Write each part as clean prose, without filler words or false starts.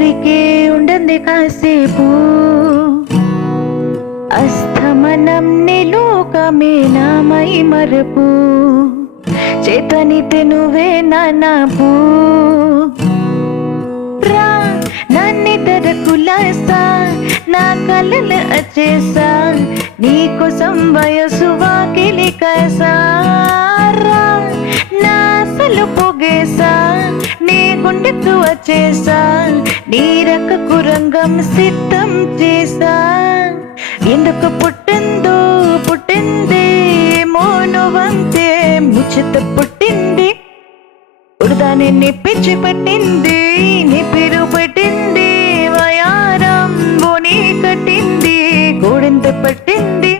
ఊరికే ఉండండి కాసేపు, అస్తమనం నిలోకమే నామై మరపు, చేతనితే నువ్వే నానాపు, రా నన్నిదర కులాసా, నా కలలు అచ్చేసా, నీకోసం వయసు వాకిలి కాసా, రా నా అసలు పొగేసా, నీ గుండెకు వచ్చేసా, నీ రకకు రంగం సిద్ధం చేసా. ఎందుకు పుట్టిందో పుట్టింది మోనువంతే ముచ్చట పుట్టింది, ఉడదాన్ని నీ పిచ్చి పట్టింది, నీ పేరు పెట్టింది వయారం బోని కట్టింది, గోడింత పట్టింది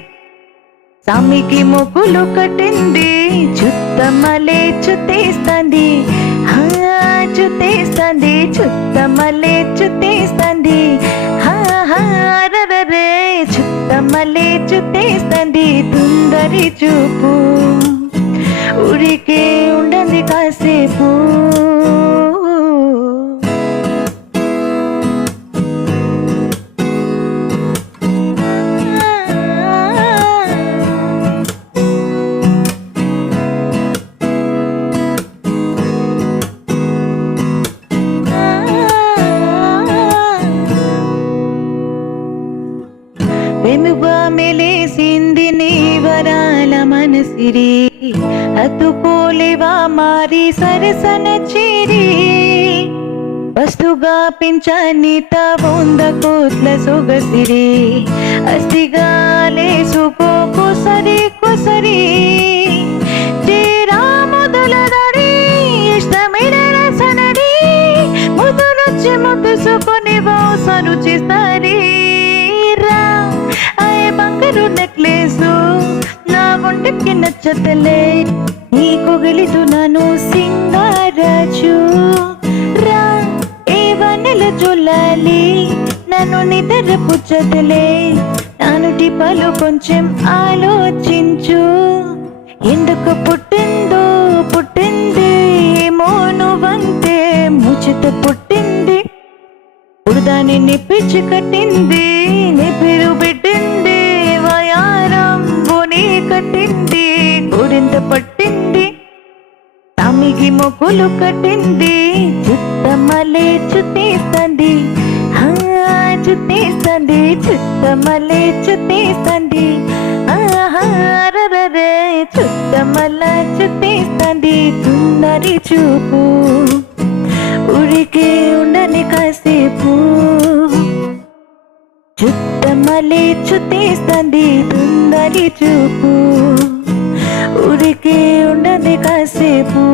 సామికి మొక్కులు కట్టింది, చుత్తమలే చుట్టేస్తుంది, చుట్టేస్తుంది చుత్తమలే చుట్టేస్తుంది, రే చుత్తమలే చుట్టేస్తుంది తుందరి చూపు, ఊరికే ఉండండి కాసేపు. వెనుగా మెలేసింది నీ వరాల మనసిరి, హత్తుకోలేవా మారి సరసన చేరి, వస్తుగా పింఛనిత 100 కోట్ల సొగసిరి, అస్తిగా లేసుకో కొసరి కొసరి, చేరా మొదలదడి ఇష్టమైన రసనడి, ముదురొచ్చి ముట్టుసుకొని వాసను చేస్తారి, బంగారు నెక్లేసు నా ఒంటికి నచ్చతలే, నీ కొగిలిదు నాను సింగారాజు, రా ఏ వనెల జొల్లాలి నన్ను నిద్ర పుచ్చతలే, నానుటి పలు కొంచెం ఆలోచించు, ఎందుకు పుట్టిందో పుట్టింది మోనువంతే ముచ్చట పుట్టింది, ఉడదాన్ని నీ పిచ్చి కట్టింది, నీ పేరు పెట్టింది వయారం బోని కట్టింది, గోడింత పట్టింది సామికి మొక్కులు కట్టింది, చుత్తమలే చుట్టేస్తుంది, చుట్టేస్తుంది చుత్తమలే చుట్టేస్తుంది, రే చుత్తమల చుట్టేస్తుంది తుందరి చూపు, ఊరికే ఉండని కాసేపు, చుత్తమలే చుట్టేస్తుంది తుందరి చూపు, ఊరికే ఉండని కాసేపు.